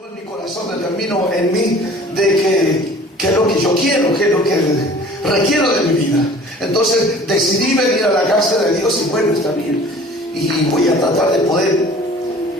Yo en mi corazón determino en mí de qué es lo que yo quiero, qué es lo que requiero de mi vida. Entonces decidí venir a la casa de Dios y bueno, está bien. Y voy a tratar de poder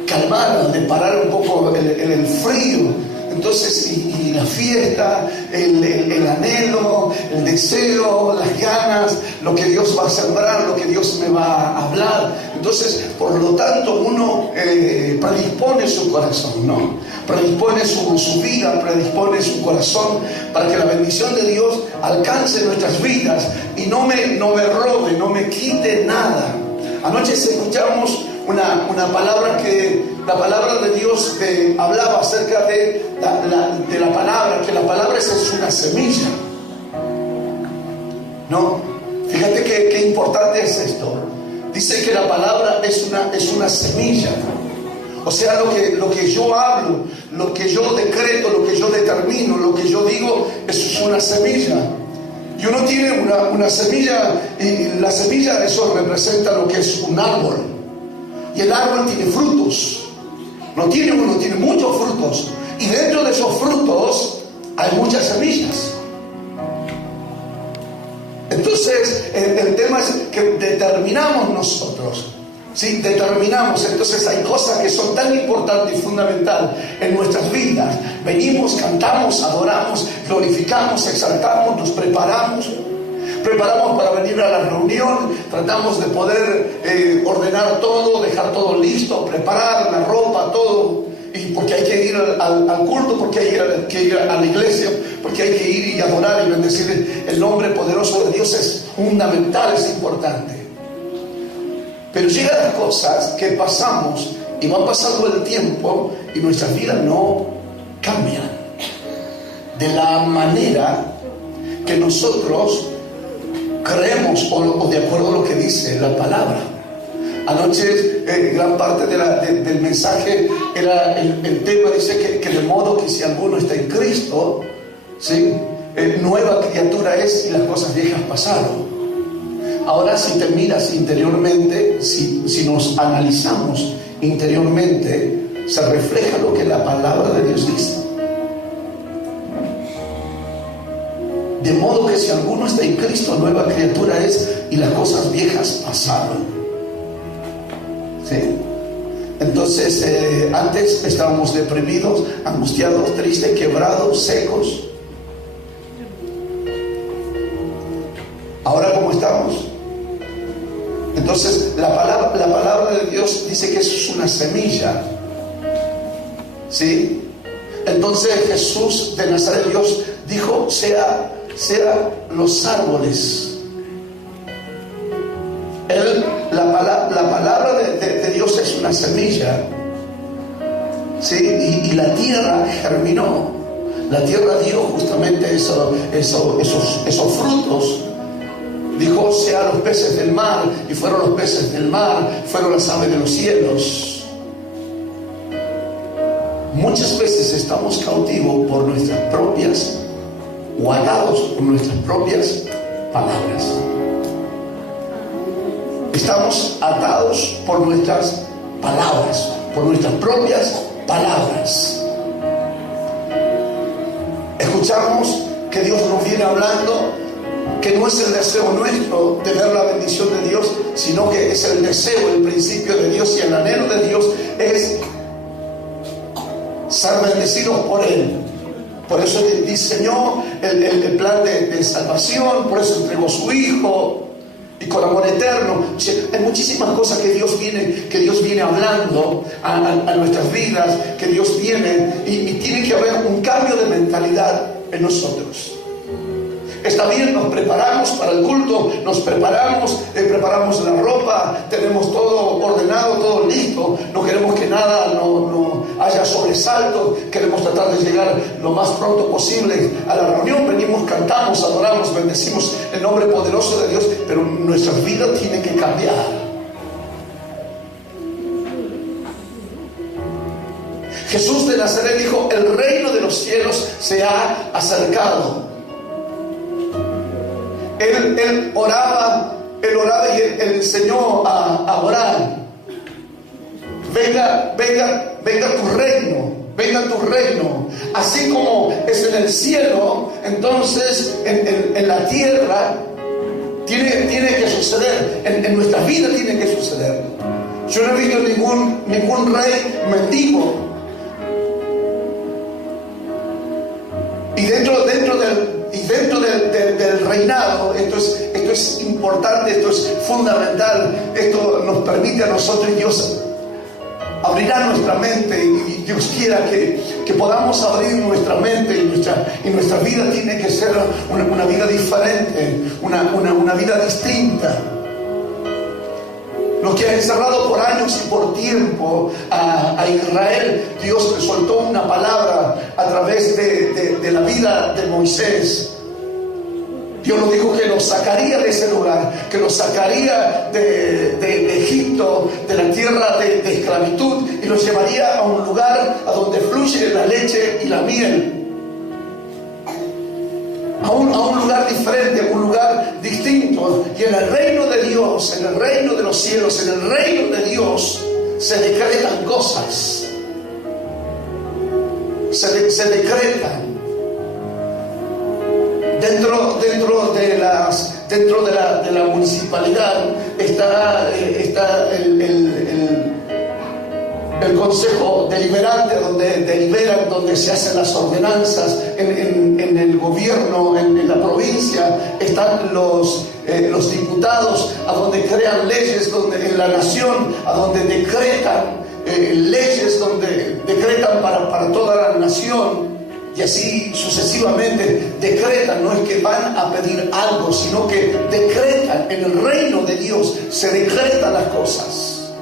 calmar, de parar un poco el frío. Entonces, y la fiesta, el anhelo, el deseo, las ganas, lo que Dios va a sembrar, lo que Dios me va a hablar. Entonces, por lo tanto, uno predispone su corazón, ¿no? Predispone su vida, predispone su corazón para que la bendición de Dios alcance nuestras vidas y no me robe, no me quite nada. Anoche escuchamos una palabra la palabra de Dios hablaba acerca de la palabra, que la palabra es una semilla. ¿No? Fíjate qué importante es esto. Dice que la palabra es una semilla. O sea, lo que yo hablo, lo que yo decreto, lo que yo determino, lo que yo digo, eso es una semilla. Y uno tiene una semilla, y la semilla, eso representa lo que es un árbol. Y el árbol tiene frutos. No tiene uno, tiene muchos frutos. Y dentro de esos frutos hay muchas semillas. Entonces, el tema es que determinamos nosotros. ¿Sí? Determinamos. Entonces hay cosas que son tan importantes y fundamentales en nuestras vidas. Venimos, cantamos, adoramos, glorificamos, exaltamos, nos preparamos para venir a la reunión, tratamos de poder ordenar todo, dejar todo listo, preparar la ropa, todo, y porque hay que ir al culto, porque hay que ir a la iglesia, porque hay que ir y adorar y bendecir el nombre poderoso de Dios. Es fundamental, es importante. Pero llegan las cosas que pasamos y va pasando el tiempo y nuestras vidas no cambian de la manera que nosotros creemos o de acuerdo a lo que dice la palabra. Anoche gran parte del mensaje era el tema, dice que de modo que si alguno está en Cristo, ¿sí? Nueva criatura es y las cosas viejas pasaron. Ahora si te miras interiormente, si nos analizamos interiormente, se refleja lo que la palabra de Dios dice. De modo que si alguno está en Cristo, nueva criatura es y las cosas viejas pasaron. ¿Sí? Entonces, antes estábamos deprimidos, angustiados, tristes, quebrados, secos. Ahora, ¿cómo estamos? Entonces, la palabra de Dios dice que eso es una semilla. ¿Sí? Entonces, Jesús de Nazaret, Dios dijo, sea los árboles. La palabra de Dios es una semilla. ¿Sí? Y la tierra germinó. La tierra dio justamente esos frutos. Dijo, sea los peces del mar, y fueron los peces del mar, fueron las aves de los cielos. Muchas veces estamos cautivos por nuestras propias, o atados por nuestras propias palabras. Estamos atados por nuestras palabras, por nuestras propias palabras. Escuchamos que Dios nos viene hablando, que no es el deseo nuestro de ver la bendición de Dios, sino que es el deseo, el principio de Dios y el anhelo de Dios es ser bendecidos por Él. Por eso diseñó el plan de salvación, por eso entregó su Hijo, y con amor eterno. Hay muchísimas cosas que Dios viene hablando a nuestras vidas, que Dios viene, y tiene que haber un cambio de mentalidad en nosotros. Está bien, nos preparamos para el culto, nos preparamos la ropa, tenemos todo ordenado, todo listo, no queremos que nada no haya sobresaltos, queremos tratar de llegar lo más pronto posible a la reunión, venimos, cantamos, adoramos, bendecimos el nombre poderoso de Dios, pero nuestra vida tiene que cambiar. Jesús de Nazaret dijo, el reino de los cielos se ha acercado. Él oraba y él enseñó a orar. Venga tu reino, venga tu reino, así como es en el cielo, entonces en la tierra tiene que suceder, en nuestra vida tiene que suceder. Yo no he visto ningún rey mendigo. Y dentro del reinado, esto es importante, esto es fundamental, esto nos permite a nosotros, Dios abrirá nuestra mente, y Dios quiera que podamos abrir nuestra mente, y nuestra vida tiene que ser una vida diferente, una vida distinta. Lo que ha encerrado por años y por tiempo a Israel, Dios le soltó una palabra a través de la vida de Moisés. Dios nos dijo que los sacaría de ese lugar, que los sacaría de Egipto, de la tierra de esclavitud, y los llevaría a un lugar a donde fluye la leche y la miel. A un lugar diferente, a un lugar distinto. Y en el reino de Dios, en el reino de los cielos, en el reino de Dios, se decretan cosas. Se decretan. Dentro de la municipalidad está el consejo deliberante, donde deliberan, donde se hacen las ordenanzas. En el gobierno, en la provincia, están los diputados, a donde crean leyes, en la nación, a donde decretan leyes, donde decretan para toda la nación. Y así sucesivamente decretan. No es que van a pedir algo, sino que decretan. En el reino de Dios se decretan las cosas.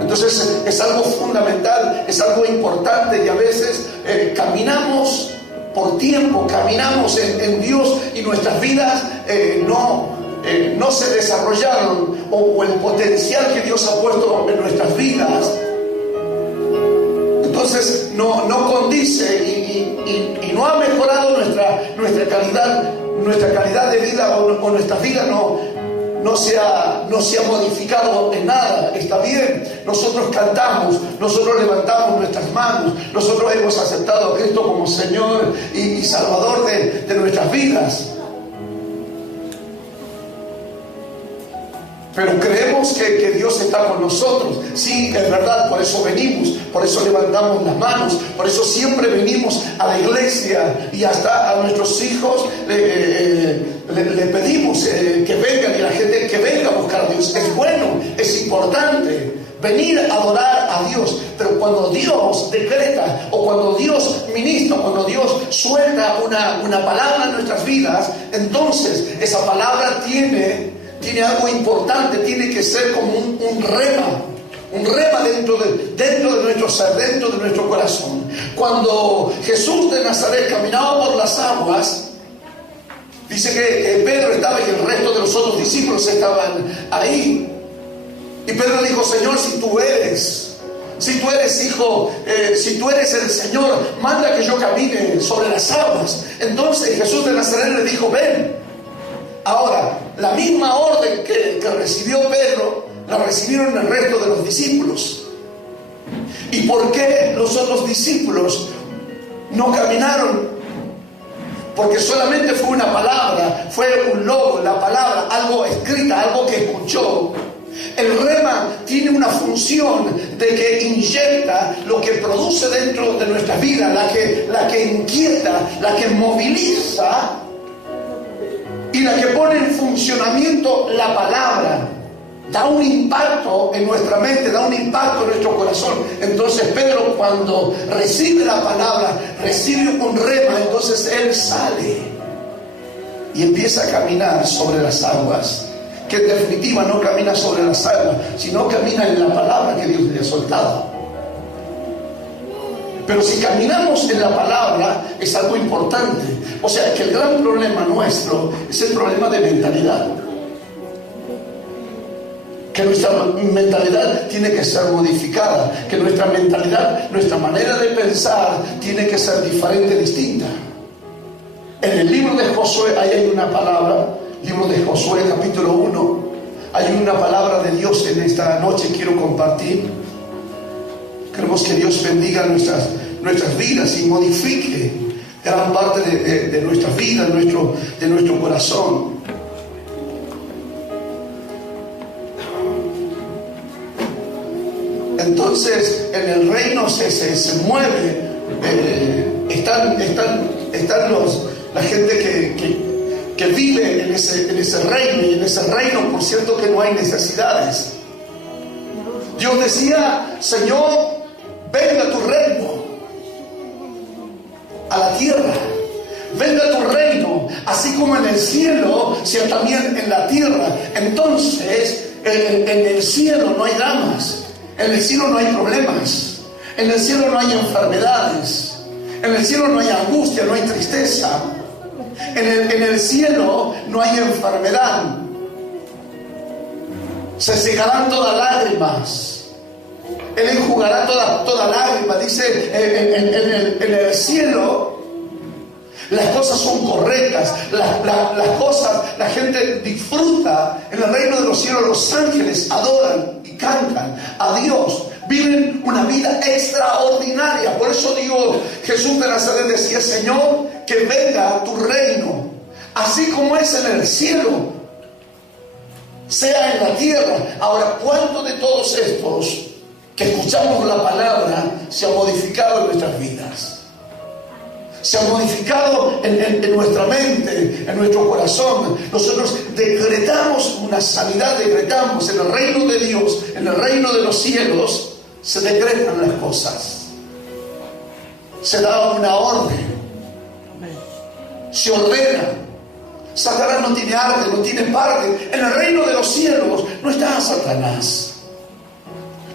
Entonces es algo fundamental, es algo importante, y a veces caminamos por tiempo, caminamos en Dios, y nuestras vidas no se desarrollaron, o el potencial que Dios ha puesto en nuestras vidas. Entonces no condice y no ha mejorado nuestra calidad de vida, o nuestra vida no se ha modificado en nada. Está bien, nosotros cantamos, nosotros levantamos nuestras manos, nosotros hemos aceptado a Cristo como Señor y Salvador de nuestras vidas. Pero creemos que Dios está con nosotros. Sí, es verdad, por eso venimos, por eso levantamos las manos, por eso siempre venimos a la iglesia, y hasta a nuestros hijos le pedimos que vengan, y la gente que venga a buscar a Dios. Es bueno, es importante venir a adorar a Dios, pero cuando Dios decreta, o cuando Dios ministra, cuando Dios suelta una palabra en nuestras vidas, entonces esa palabra tiene algo importante, tiene que ser como un rema dentro de nuestro ser, dentro de nuestro corazón. Cuando Jesús de Nazaret caminaba por las aguas, dice que Pedro estaba y el resto de los otros discípulos estaban ahí. Y Pedro le dijo: Señor, si tú eres hijo, si tú eres el Señor, manda que yo camine sobre las aguas. Entonces Jesús de Nazaret le dijo: ven. Ahora, la misma orden que recibió Pedro, la recibieron el resto de los discípulos. ¿Y por qué los otros discípulos no caminaron? Porque solamente fue una palabra, fue un logo, la palabra, algo escrita, algo que escuchó. El rema tiene una función de que inyecta lo que produce dentro de nuestra vida, la que inquieta, la que moviliza, y la que pone en funcionamiento la palabra. Da un impacto en nuestra mente, da un impacto en nuestro corazón. Entonces Pedro, cuando recibe la palabra, recibe un rema, entonces él sale y empieza a caminar sobre las aguas. Que en definitiva no camina sobre las aguas, sino camina en la palabra que Dios le ha soltado. Pero si caminamos en la palabra, es algo importante. O sea, que el gran problema nuestro es el problema de mentalidad. Que nuestra mentalidad tiene que ser modificada. Que nuestra mentalidad, nuestra manera de pensar, tiene que ser diferente, distinta. En el libro de Josué, ahí hay una palabra, libro de Josué, capítulo 1. Hay una palabra de Dios en esta noche, quiero compartir. Queremos que Dios bendiga nuestras vidas y modifique gran parte de nuestra vida, de nuestro corazón. Entonces en el reino se mueve, están la gente que vive en ese reino, y en ese reino, por cierto, que no hay necesidades. Dios decía: Señor, venga tu reino a la tierra, venga tu reino, así como en el cielo, sea también en la tierra. Entonces en el cielo no hay dramas, en el cielo no hay problemas, en el cielo no hay enfermedades, en el cielo no hay angustia, no hay tristeza, en el cielo no hay enfermedad. Se secarán todas lágrimas, Él enjugará toda lágrima. Dice, en el cielo las cosas son correctas, las cosas, la gente disfruta. En el reino de los cielos los ángeles adoran y cantan a Dios, viven una vida extraordinaria. Por eso digo, Jesús de Nazaret decía: Señor, que venga tu reino, así como es en el cielo, sea en la tierra. Ahora, ¿cuántos de todos estos que escuchamos la palabra se ha modificado en nuestras vidas? Se ha modificado en nuestra mente, en nuestro corazón. Nosotros decretamos una sanidad, decretamos en el reino de Dios, en el reino de los cielos, se decretan las cosas. Se da una orden, se ordena. Satanás no tiene arte, no tiene parte. En el reino de los cielos no está Satanás.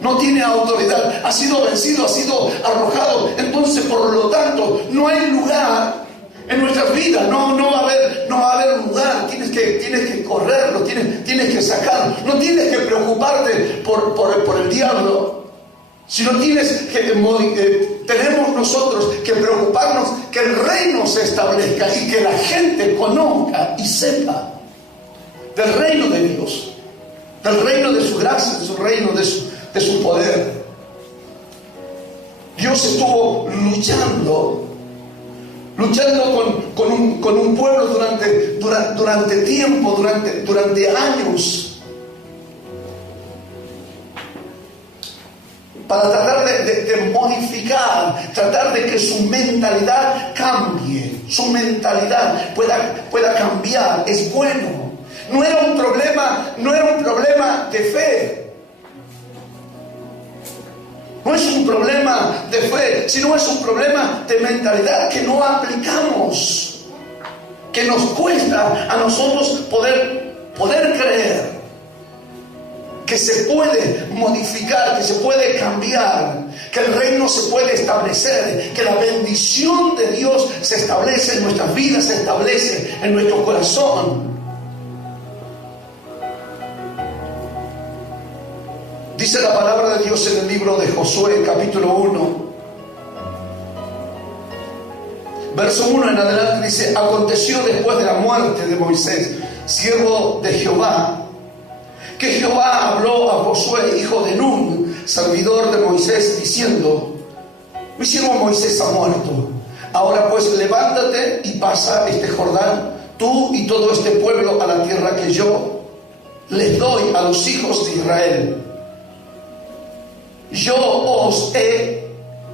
No tiene autoridad, ha sido vencido, ha sido arrojado. Entonces, por lo tanto, no hay lugar en nuestras vidas, no va a haber lugar. Tienes que correrlo, tienes que sacarlo. No tienes que preocuparte por el diablo, sino tenemos nosotros que preocuparnos que el reino se establezca y que la gente conozca y sepa del reino de Dios, del reino de su gracia, de su reino, de su poder. Dios estuvo luchando con un pueblo durante tiempo, durante años, para tratar de modificar, tratar de que su mentalidad cambie, su mentalidad pueda cambiar. Es bueno. No era un problema de fe. No es un problema de fe, sino es un problema de mentalidad que no aplicamos, que nos cuesta a nosotros poder creer que se puede modificar, que se puede cambiar, que el reino se puede establecer, que la bendición de Dios se establece en nuestras vidas, se establece en nuestro corazón. Dice la palabra de Dios en el libro de Josué, capítulo 1, verso 1 en adelante, dice: aconteció después de la muerte de Moisés, siervo de Jehová, que Jehová habló a Josué, hijo de Nun, servidor de Moisés, diciendo: mi siervo Moisés ha muerto. Ahora pues levántate y pasa este Jordán, tú y todo este pueblo, a la tierra que yo les doy a los hijos de Israel. Yo os he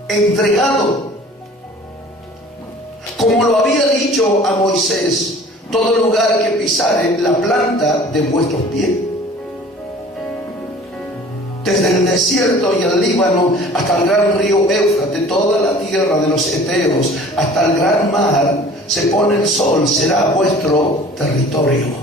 entregado, como lo había dicho a Moisés, todo lugar que pisare la planta de vuestros pies, desde el desierto y el Líbano hasta el gran río Éufrates, toda la tierra de los heteos, hasta el gran mar, se pone el sol, será vuestro territorio.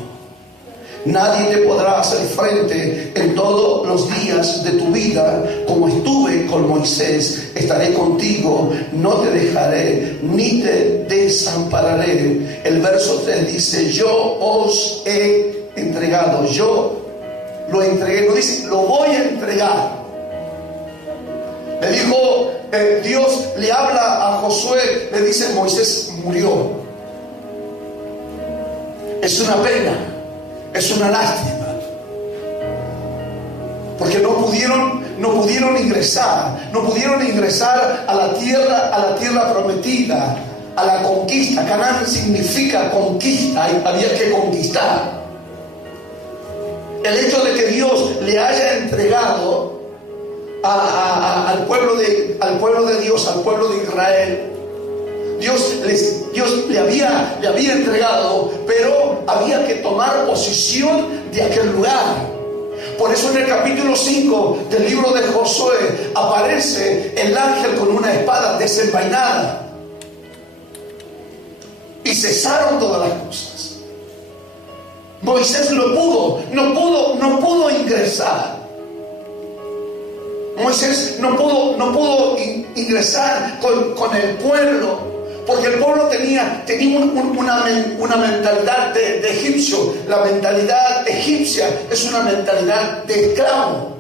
Nadie te podrá hacer frente en todos los días de tu vida. Como estuve con Moisés, estaré contigo, no te dejaré ni te desampararé. El verso 3 dice: yo os he entregado. Yo lo entregué, no dice lo voy a entregar. Le dijo Dios, le habla a Josué, le dice: Moisés murió. Es una pena, es una lástima, porque no no pudieron ingresar a la tierra prometida, a la conquista. Canaán significa conquista, había que conquistar. El hecho de que Dios le haya entregado al pueblo de Dios, al pueblo de Israel, Dios le había entregado, pero había que tomar posesión de aquel lugar. Por eso en el capítulo 5 del libro de Josué aparece el ángel con una espada desenvainada. Y cesaron todas las cosas. Moisés no pudo ingresar. Moisés no pudo ingresar con el pueblo, porque el pueblo tenía una mentalidad de egipcio. La mentalidad egipcia es una mentalidad de esclavo.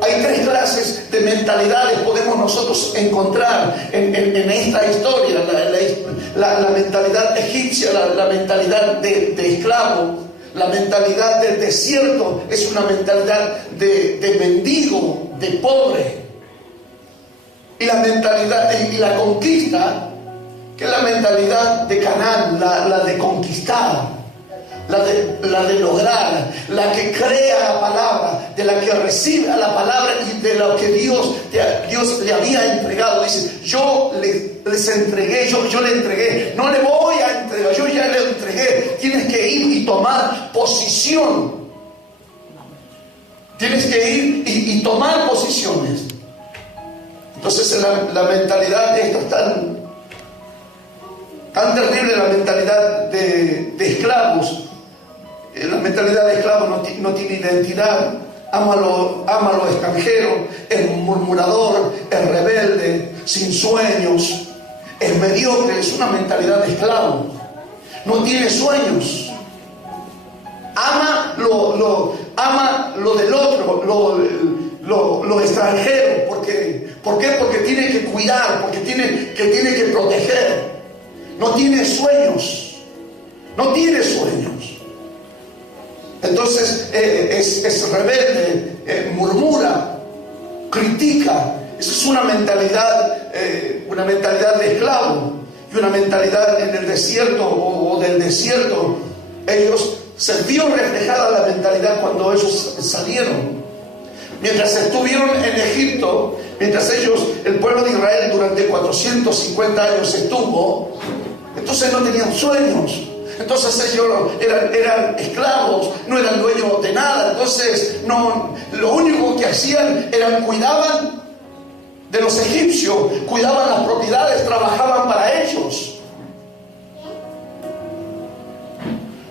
Hay tres clases de mentalidades podemos nosotros encontrar en esta historia. La mentalidad egipcia, la mentalidad de esclavo. La mentalidad del desierto es una mentalidad de mendigo, de pobre. Y la mentalidad y la conquista, que es la mentalidad de Canaán, la de conquistar, la de lograr, la que crea la palabra, de la que recibe la palabra y de lo que Dios le había entregado. Dice, yo les entregué, yo le entregué, no le voy a entregar, yo ya le entregué. Tienes que ir y tomar posición. Tienes que ir y tomar posiciones. Entonces la mentalidad de esto es tan terrible, la mentalidad de esclavos. La mentalidad de esclavo no tiene identidad, ama lo extranjero, es murmurador, es rebelde, sin sueños, es mediocre, es una mentalidad de esclavo, no tiene sueños, ama lo del otro, lo extranjero. ¿Por qué? Porque tiene que cuidar, porque tiene que proteger. No tiene sueños. Entonces es rebelde, murmura, critica. Esa es una mentalidad de esclavo. Y una mentalidad en el desierto o del desierto. Ellos se vio reflejada la mentalidad cuando ellos salieron. Mientras estuvieron en Egipto, mientras el pueblo de Israel durante 450 años estuvo, entonces no tenían sueños. Entonces ellos eran esclavos, no eran dueños de nada. Entonces lo único que hacían era cuidaban de los egipcios, cuidaban las propiedades, trabajaban para ellos.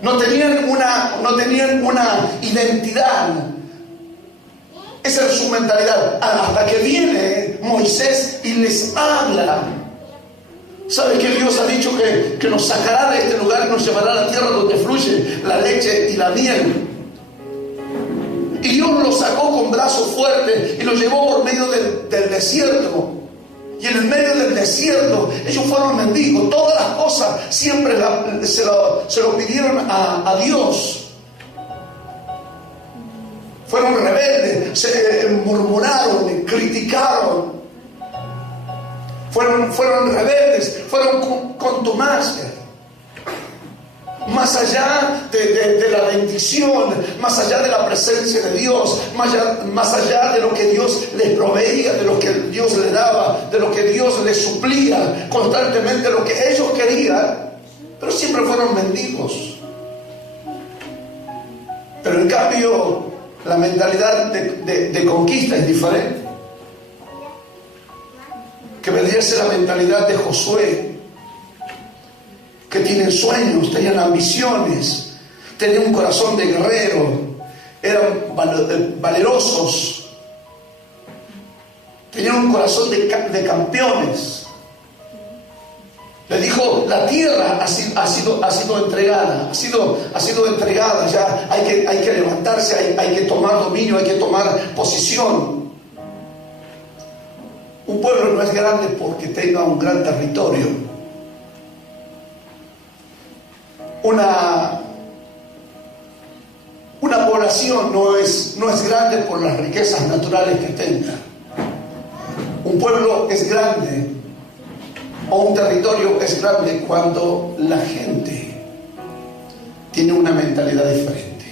No tenían una identidad. Esa es su mentalidad. Hasta que viene Moisés y les habla. ¿Sabe que Dios ha dicho que nos sacará de este lugar y nos llevará a la tierra donde fluye la leche y la miel? Y Dios los sacó con brazo fuerte y los llevó por medio del desierto. Y en el medio del desierto ellos fueron mendigos. Todas las cosas siempre se lo pidieron a Dios. Fueron rebeldes, se murmuraron, criticaron. Fueron rebeldes, fueron contumaces. Más allá de la bendición, más allá de la presencia de Dios, más allá de lo que Dios les proveía, de lo que Dios les daba, de lo que Dios les suplía constantemente, lo que ellos querían, pero siempre fueron mendigos. Pero en cambio, la mentalidad de conquista es diferente. Que vendría a ser la mentalidad de Josué, que tienen sueños, tenían ambiciones, tenían un corazón de guerrero, eran valerosos, tenían un corazón de campeones. Le dijo, la tierra ha sido entregada, ya hay que levantarse, hay que tomar dominio, hay que tomar posición. Un pueblo no es grande porque tenga un gran territorio. Una población no es grande por las riquezas naturales que tenga. Un pueblo es grande o un territorio es grande cuando la gente tiene una mentalidad diferente.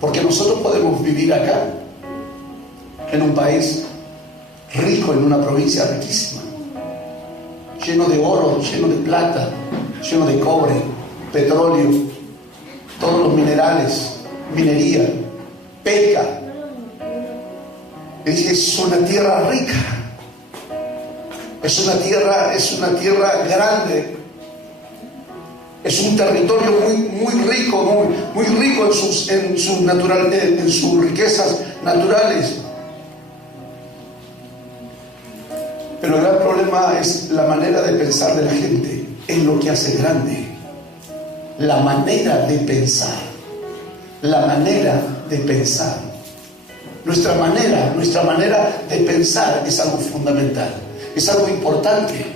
Porque nosotros podemos vivir acá, en un país rico, en una provincia riquísima, lleno de oro, lleno de plata, lleno de cobre, petróleo, todos los minerales, minería, pesca. Es una tierra rica, es una tierra grande, es un territorio muy rico, muy rico en sus riquezas naturales. Pero el gran problema es la manera de pensar de la gente, es lo que hace grande. La manera de pensar, nuestra manera de pensar es algo fundamental, es algo importante,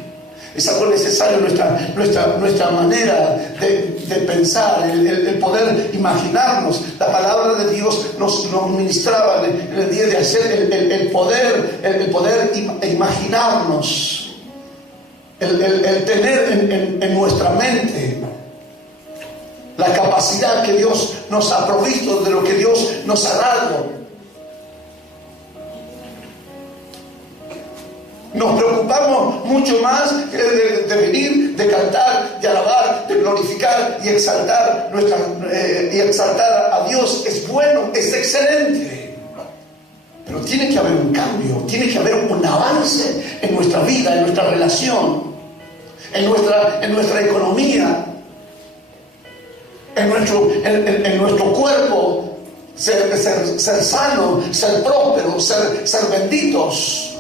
es algo necesario. Nuestra manera de pensar, el poder imaginarnos. La palabra de Dios nos ministraba en el día de ayer el poder imaginarnos, el tener en nuestra mente la capacidad que Dios nos ha provisto, de lo que Dios nos ha dado. Nos preocupamos mucho más de venir, de cantar, de alabar, de glorificar y exaltar a Dios. Es bueno, es excelente. Pero tiene que haber un cambio, tiene que haber un avance en nuestra vida, en nuestra relación, en nuestra economía, en nuestro cuerpo, ser sano, ser próspero, ser benditos.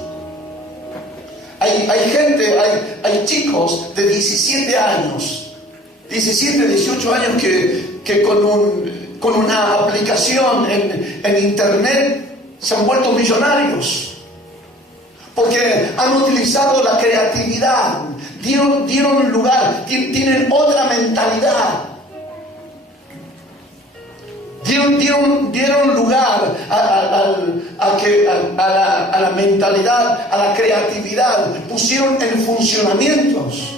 Hay chicos de 17 años, 17, 18 años que con una aplicación en internet se han vuelto millonarios, porque han utilizado la creatividad, dieron lugar, tienen otra mentalidad. Dieron lugar a la mentalidad, a la creatividad, pusieron en funcionamientos.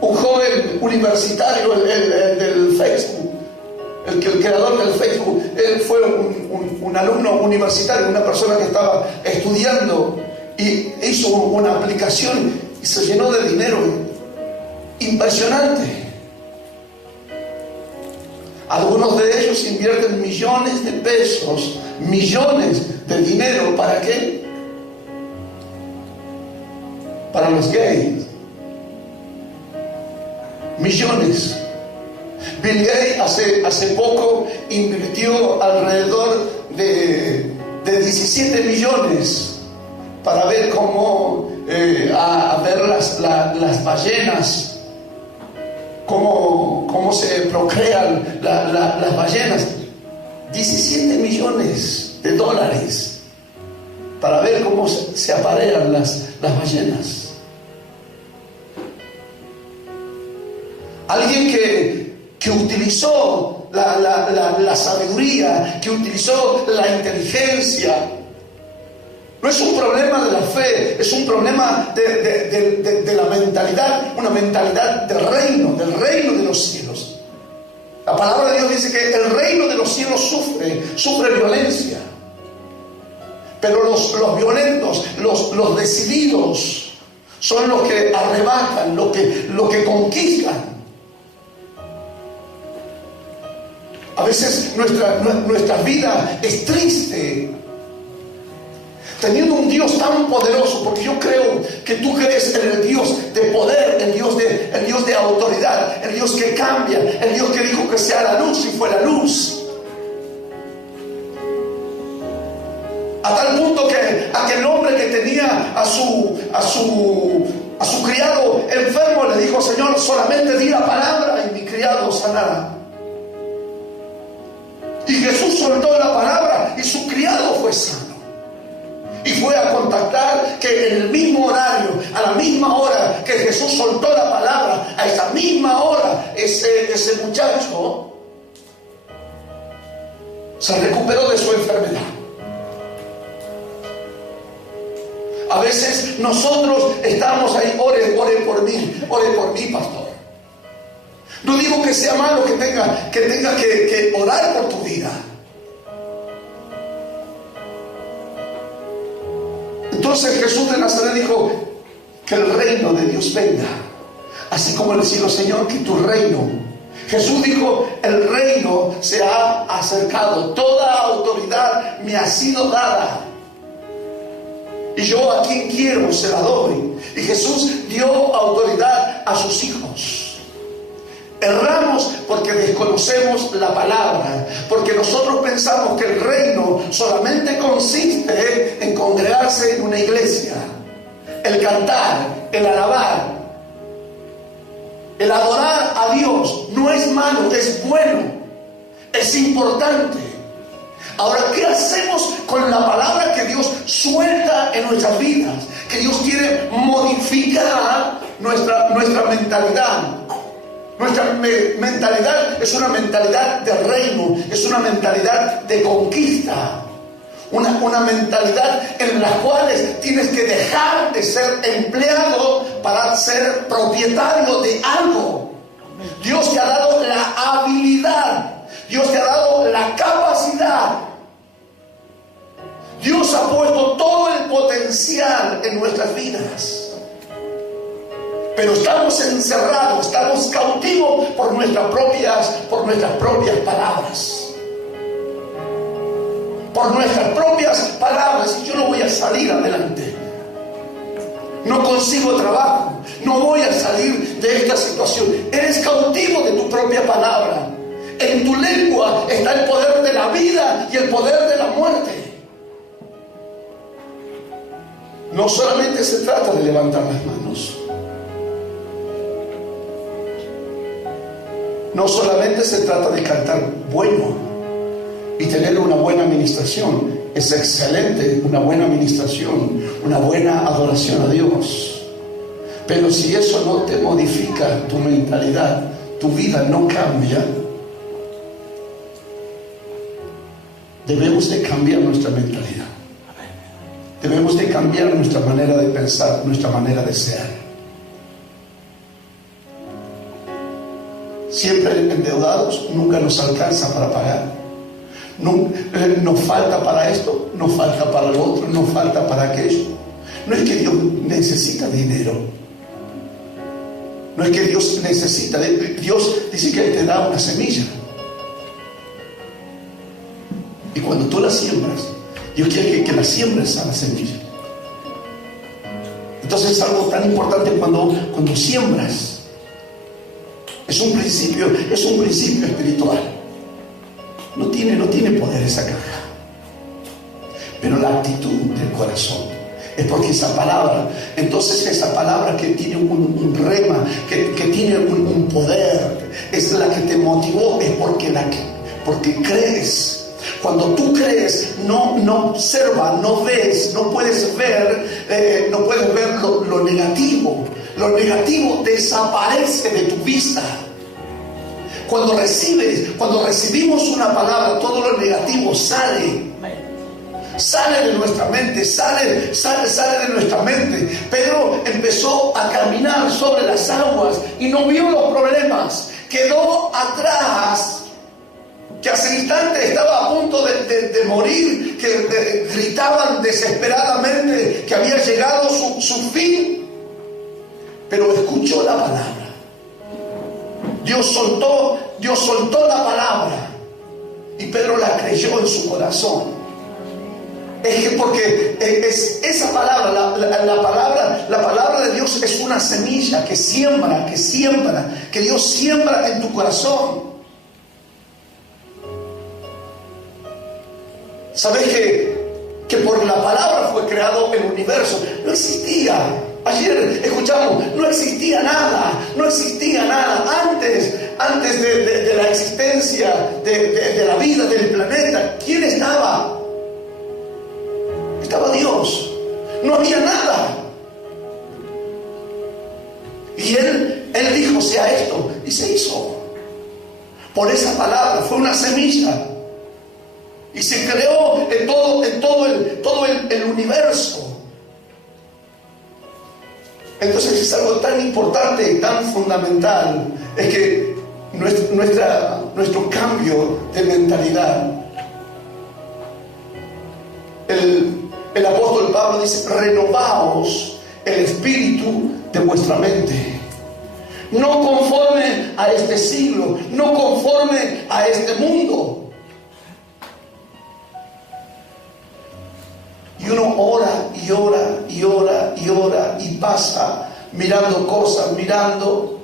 Un joven universitario, el del Facebook, el creador del Facebook, él fue un alumno universitario, una persona que estaba estudiando y hizo una aplicación y se llenó de dinero impresionante. Algunos de ellos invierten millones de pesos, millones de dinero. ¿Para qué? Para los gays. Millones. Bill Gates hace poco invirtió alrededor de 17 millones para ver cómo a ver las ballenas, cómo se procrean las ballenas. 17 millones de dólares para ver cómo se aparean las ballenas. Alguien que utilizó la sabiduría, que utilizó la inteligencia. No es un problema de la fe, es un problema de la mentalidad, una mentalidad del reino de los cielos. La palabra de Dios dice que el reino de los cielos sufre violencia. Pero los violentos, los decididos, son los que arrebatan, los que conquistan. A veces nuestra vida es triste, teniendo un Dios tan poderoso, porque yo creo que tú crees en el Dios de poder, el Dios de autoridad, el Dios que cambia, el Dios que dijo que sea la luz y fue la luz. A tal punto que aquel hombre que tenía a su criado enfermo le dijo: Señor, solamente di la palabra y mi criado sanará. Y Jesús soltó la palabra y su criado fue sano. y fue a contactar que en el mismo horario, a la misma hora que Jesús soltó la palabra, a esa misma hora ese muchacho se recuperó de su enfermedad. A veces nosotros estamos ahí, ore por mí, pastor. No digo que sea malo que tenga que orar por tu vida. Entonces Jesús de Nazaret dijo: que el reino de Dios venga, así como en el cielo. Señor, que tu reino. Jesús dijo: el reino se ha acercado, toda autoridad me ha sido dada, y yo a quien quiero se la doy. Y Jesús dio autoridad a sus hijos. Erramos porque desconocemos la palabra, porque nosotros pensamos que el reino solamente consiste en congregarse en una iglesia, el cantar, el alabar, el adorar a Dios. No es malo, es bueno, es importante. Ahora, ¿qué hacemos con la palabra que Dios suelta en nuestras vidas? Que Dios quiere modificar nuestra mentalidad. Nuestra mentalidad es una mentalidad de reino, es una mentalidad de conquista, una mentalidad en la cual tienes que dejar de ser empleado para ser propietario de algo. Dios te ha dado la habilidad, Dios te ha dado la capacidad, Dios ha puesto todo el potencial en nuestras vidas. Pero estamos encerrados, estamos cautivos por nuestras propias palabras. Por nuestras propias palabras. Yo no voy a salir adelante. No consigo trabajo. No voy a salir de esta situación. Eres cautivo de tu propia palabra. En tu lengua está el poder de la vida y el poder de la muerte. No solamente se trata de levantar las manos. No solamente se trata de cantar bueno y tener una buena administración. Es excelente una buena administración, una buena adoración a Dios. Pero si eso no te modifica tu mentalidad, tu vida no cambia, debemos de cambiar nuestra mentalidad. Debemos de cambiar nuestra manera de pensar, nuestra manera de ser. Siempre endeudados, nunca nos alcanza para pagar. Nos falta para esto, nos falta para lo otro, nos falta para aquello. No es que Dios necesita dinero. No es que Dios necesita. Dios dice que Él te da una semilla. Y cuando tú la siembras, Dios quiere que la siembres a la semilla. Entonces es algo tan importante cuando siembras. Es un principio espiritual. No tiene poder esa caja. Pero la actitud del corazón es porque esa palabra, entonces esa palabra que tiene un rema, que tiene un poder, es la que te motivó, es porque crees. Cuando tú crees, no observas, no ves, no puedes ver lo negativo. Lo negativo desaparece de tu vista. Cuando recibimos una palabra, todo lo negativo sale de nuestra mente, sale de nuestra mente. Pedro empezó a caminar sobre las aguas y no vio los problemas, quedó atrás, que hace instante estaba a punto de morir, que gritaban desesperadamente que había llegado su fin. Pero escuchó la palabra. Dios soltó la palabra y Pedro la creyó en su corazón. Es que porque es esa palabra, la palabra de Dios es una semilla que siembra, que Dios siembra en tu corazón. ¿Sabes que por la palabra fue creado el universo? No existía. Ayer escuchamos, no existía nada antes de la existencia de la vida del planeta. ¿Quién estaba? Estaba Dios. había nada. Y él dijo, sea esto, y se hizo. Por esa palabra, fue una semilla. Y se creó en todo el universo. Entonces es algo tan importante y tan fundamental, es que nuestro cambio de mentalidad. El apóstol Pablo dice, renovaos el espíritu de vuestra mente. No conforme a este siglo, no conforme a este mundo. Y uno ora y ora y ora y ora y pasa mirando cosas, mirando.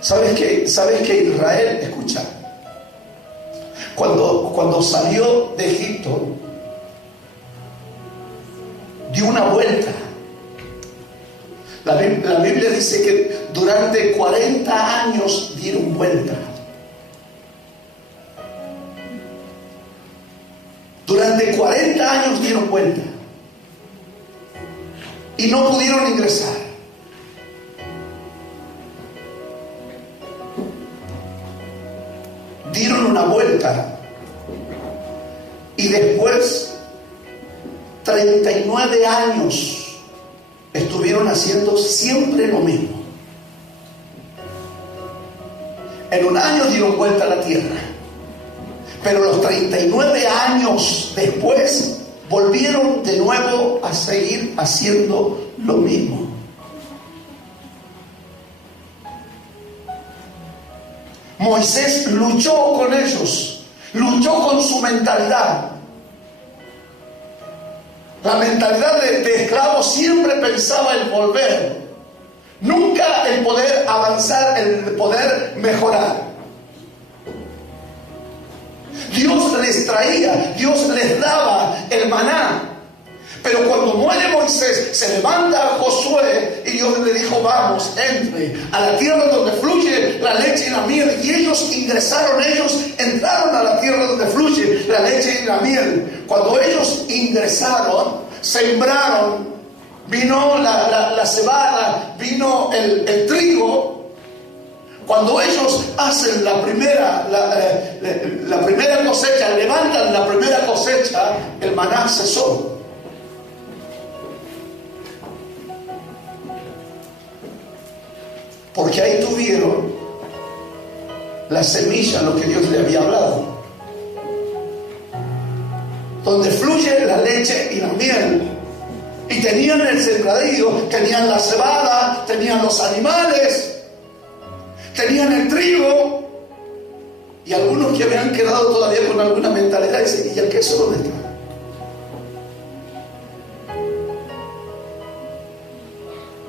¿Sabes que Israel, escucha, cuando salió de Egipto, dio una vuelta? La Biblia dice que durante 40 años dieron vuelta. Durante 40 años dieron vuelta. Y no pudieron ingresar. Dieron una vuelta. Y después, 39 años estuvieron haciendo siempre lo mismo. En un año dieron vuelta a la tierra, pero los 39 años después volvieron de nuevo a seguir haciendo lo mismo. Moisés luchó con ellos, luchó con su mentalidad. La mentalidad de esclavo siempre pensaba en volver, nunca en poder avanzar, en poder mejorar. Dios les traía, Dios les daba el maná. Pero cuando muere Moisés, se levanta Josué y Dios le dijo, vamos, entre a la tierra donde fluye la leche y la miel. Y ellos entraron a la tierra donde fluye la leche y la miel. Cuando ellos ingresaron, sembraron, vino la cebada, vino el trigo. Cuando ellos hacen la primera cosecha, levantan la primera cosecha, el maná cesó. Porque ahí tuvieron la semilla, lo que Dios le había hablado. Donde fluye la leche y la miel. Y tenían el sembradío, tenían la cebada, tenían los animales, tenían el trigo. Y algunos que habían quedado todavía con alguna mentalidad dicen, ¿y el queso dónde está?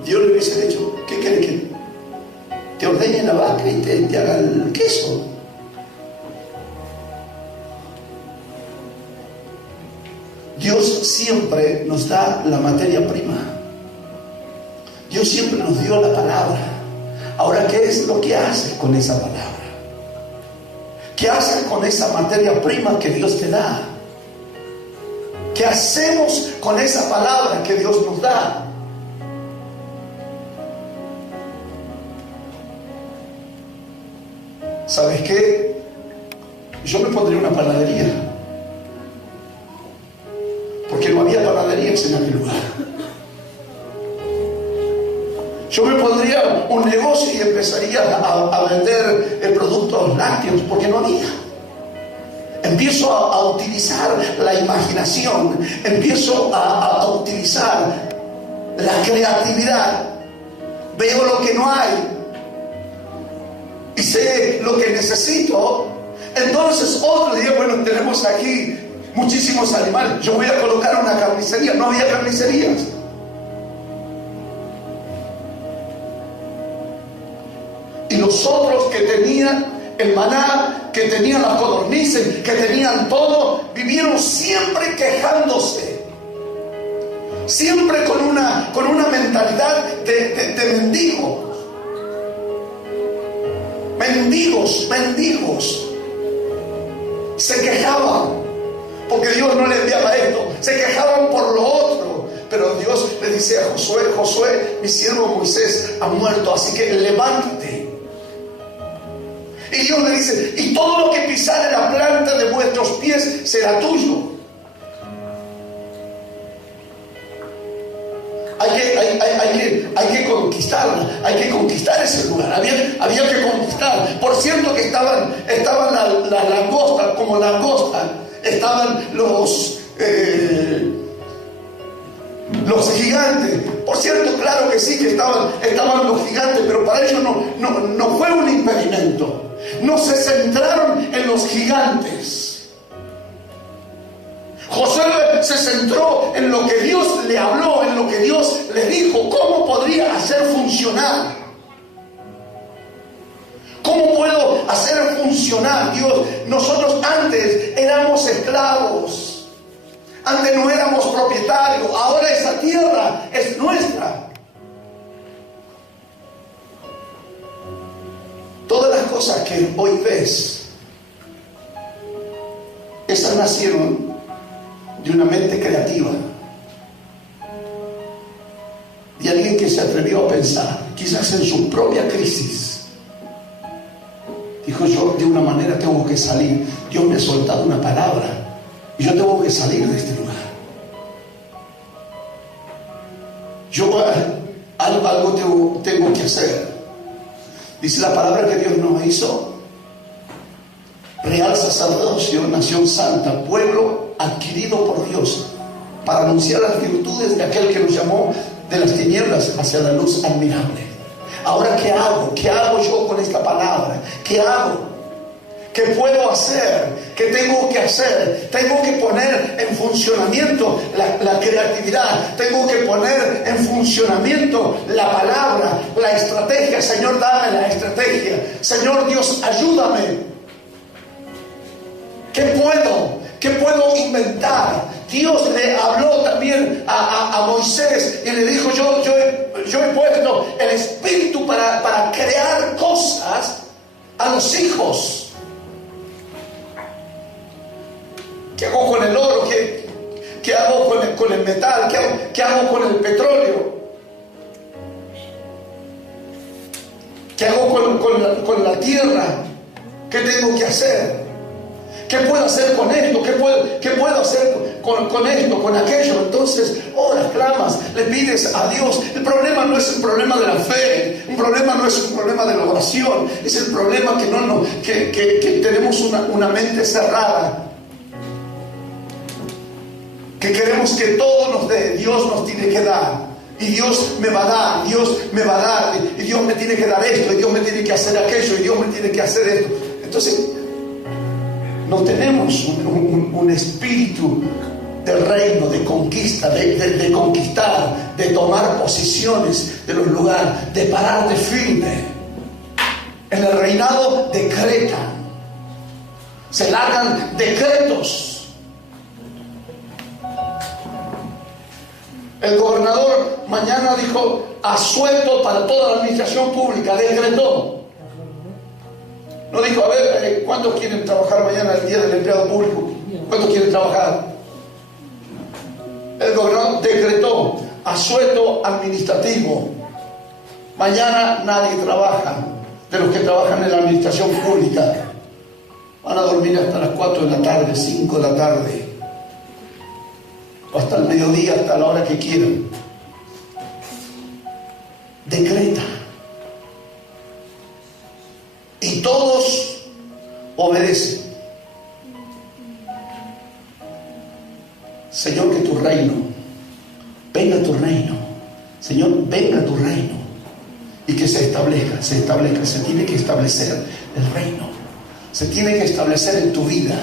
Dios le hubiese dicho, ¿qué quiere que te ordeñe la vaca y te haga el queso? Dios siempre nos da la materia prima. Dios siempre nos dio la palabra. Ahora, ¿qué es lo que haces con esa palabra? ¿Qué haces con esa materia prima que Dios te da? ¿Qué hacemos con esa palabra que Dios nos da? ¿Sabes qué? Yo me pondría una panadería, porque no había panaderías en aquel lugar. Yo me pondría un negocio y empezaría a vender productos lácteos, porque no había. Empiezo a utilizar la imaginación, empiezo a utilizar la creatividad. Veo lo que no hay y sé lo que necesito. Entonces otro día, bueno, tenemos aquí muchísimos animales, yo voy a colocar una carnicería. No había carnicerías. Y los otros que tenían el maná, que tenían las codornices, que tenían todo, vivieron siempre quejándose, siempre con una mentalidad de mendigos. Se quejaban porque Dios no les enviaba esto, se quejaban por lo otro, pero Dios le dice a Josué: Josué, mi siervo Moisés ha muerto, así que levántate. Y Dios le dice: y todo lo que pisare la planta de vuestros pies será tuyo. Hay que conquistarla, hay que conquistar ese lugar. Había que conquistar. Por cierto que estaban las langostas, como langostas, estaban los gigantes. Por cierto, claro que sí, que estaban los gigantes, pero para ellos no fue un impedimento. No se centraron en los gigantes. Josué se centró en lo que Dios le habló, en lo que Dios le dijo, cómo podría hacer funcionar. ¿Cómo puedo hacer funcionar, Dios? Nosotros antes éramos esclavos, antes no éramos propietarios, ahora esa tierra es nuestra. Todas las cosas que hoy ves, esas nacieron de una mente creativa, de alguien que se atrevió a pensar, quizás en su propia crisis. Dijo: yo de una manera tengo que salir. Dios me ha soltado una palabra y yo tengo que salir de este lugar. Yo algo tengo que hacer. Dice la palabra que Dios nos hizo real sacerdocio, nación santa, pueblo adquirido por Dios, para anunciar las virtudes de aquel que nos llamó de las tinieblas hacia la luz admirable. Ahora, ¿qué hago? ¿Qué hago yo con esta palabra? ¿Qué hago? ¿Qué puedo hacer? ¿Qué tengo que hacer? Tengo que poner en funcionamiento la creatividad. Tengo que poner en funcionamiento la palabra, la estrategia. Señor, dame la estrategia. Señor Dios, ayúdame. ¿Qué puedo inventar? Dios le habló también a Moisés y le dijo: yo he puesto el espíritu para crear cosas a los hijos. ¿Qué hago con el oro? ¿Qué hago con el metal? ¿Qué hago con el petróleo? ¿Qué hago con la tierra? ¿Qué tengo que hacer? ¿Qué puedo hacer con esto? ¿Qué puedo hacer con esto, con aquello? Entonces oras, clamas, le pides a Dios. El problema no es un problema de la fe, un problema no es un problema de la oración, es el problema que tenemos una mente cerrada, que queremos que todo nos dé. Dios nos tiene que dar, y Dios me va a dar, Dios me va a dar, y Dios me tiene que dar esto, y Dios me tiene que hacer aquello, y Dios me tiene que hacer esto. Entonces no tenemos un espíritu de reino, de conquista, de conquistar, de tomar posiciones de los lugares, de pararte firme. En el reinado decretan, se largan decretos. El gobernador mañana dijo: asueto para toda la administración pública, decretó. No dijo: a ver, ¿cuántos quieren trabajar mañana, el día del empleado público? ¿Cuántos quieren trabajar? El gobernador decretó: asueto administrativo. Mañana nadie trabaja de los que trabajan en la administración pública. Van a dormir hasta las 4 de la tarde, 5 de la tarde, o hasta el mediodía, hasta la hora que quieran. Decreta. Y todos obedecen. Señor, que tu reino, venga tu reino. Señor, venga tu reino. Y que se establezca, se tiene que establecer el reino. Se tiene que establecer en tu vida.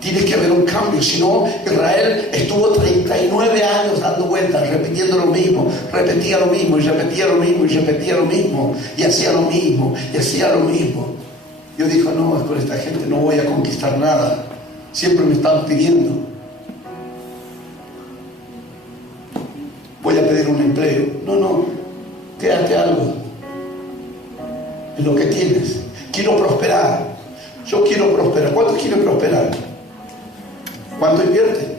Tiene que haber un cambio. Si no, Israel estuvo 39 años dando vueltas, repitiendo lo mismo, repetía lo mismo, y repetía lo mismo, y repetía lo mismo, y hacía lo mismo, y hacía lo mismo. Yo dije: no, con esta gente no voy a conquistar nada. Siempre me están pidiendo. Voy a pedir un empleo. No, quédate algo en lo que tienes. Quiero prosperar. Yo quiero prosperar. ¿Cuántos quieren prosperar? ¿Cuánto invierte?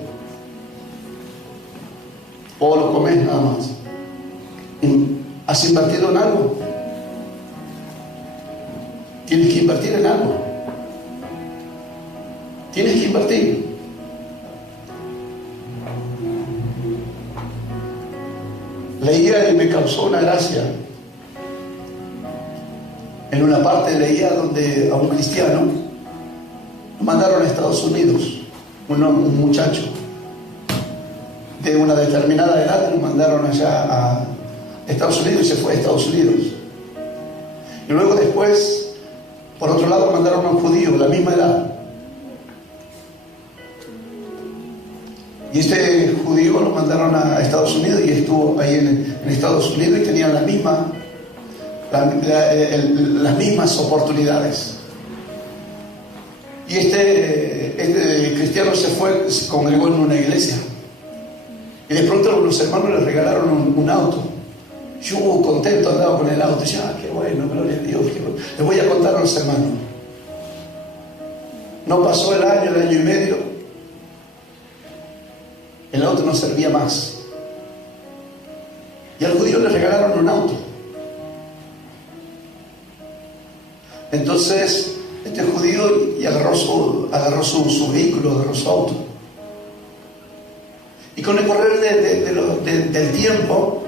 o lo comes nada más. ¿Has invertido en algo? Tienes que invertir en algo. Tienes que invertir. Leía y me causó una gracia. En una parte leía donde a un cristiano lo mandaron a Estados Unidos, un muchacho de una determinada edad, lo mandaron allá a Estados Unidos y se fue a Estados Unidos. Y luego después, por otro lado, mandaron a un judío de la misma edad. Y este judío lo mandaron a Estados Unidos y estuvo ahí en Estados Unidos y tenía las mismas oportunidades. Y este cristiano se congregó en una iglesia. Y de pronto los hermanos le regalaron un auto. Yo contento andaba con el auto. Ya, qué bueno, gloria a Dios. Les voy a contar a los hermanos. No pasó el año y medio. El auto no servía más. Y al judío le regalaron un auto. Entonces, este judío agarró su vehículo, agarró su auto. Y con el correr del tiempo,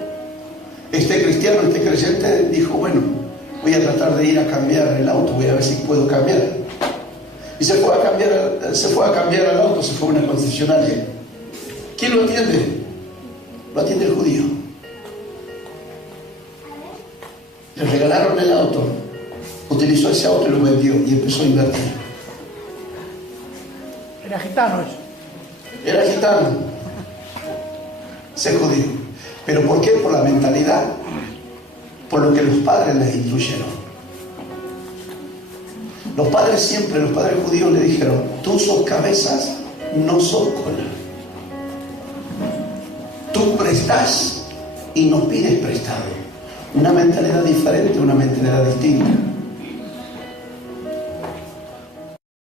este cristiano, este creyente, dijo, bueno, voy a tratar de ir a cambiar el auto, voy a ver si puedo cambiar. Y se fue a cambiar el auto, se fue a una concesionaria. ¿Quién lo atiende? Lo atiende el judío. Le regalaron el auto, utilizó ese auto y lo vendió y empezó a invertir. Era gitano eso. Era gitano. Ser judío. ¿Pero por qué? Por la mentalidad, por lo que los padres les instruyeron. Los padres judíos le dijeron, tú sos cabezas, no sos cola. Tú prestás y nos pides prestado. Una mentalidad diferente, una mentalidad distinta.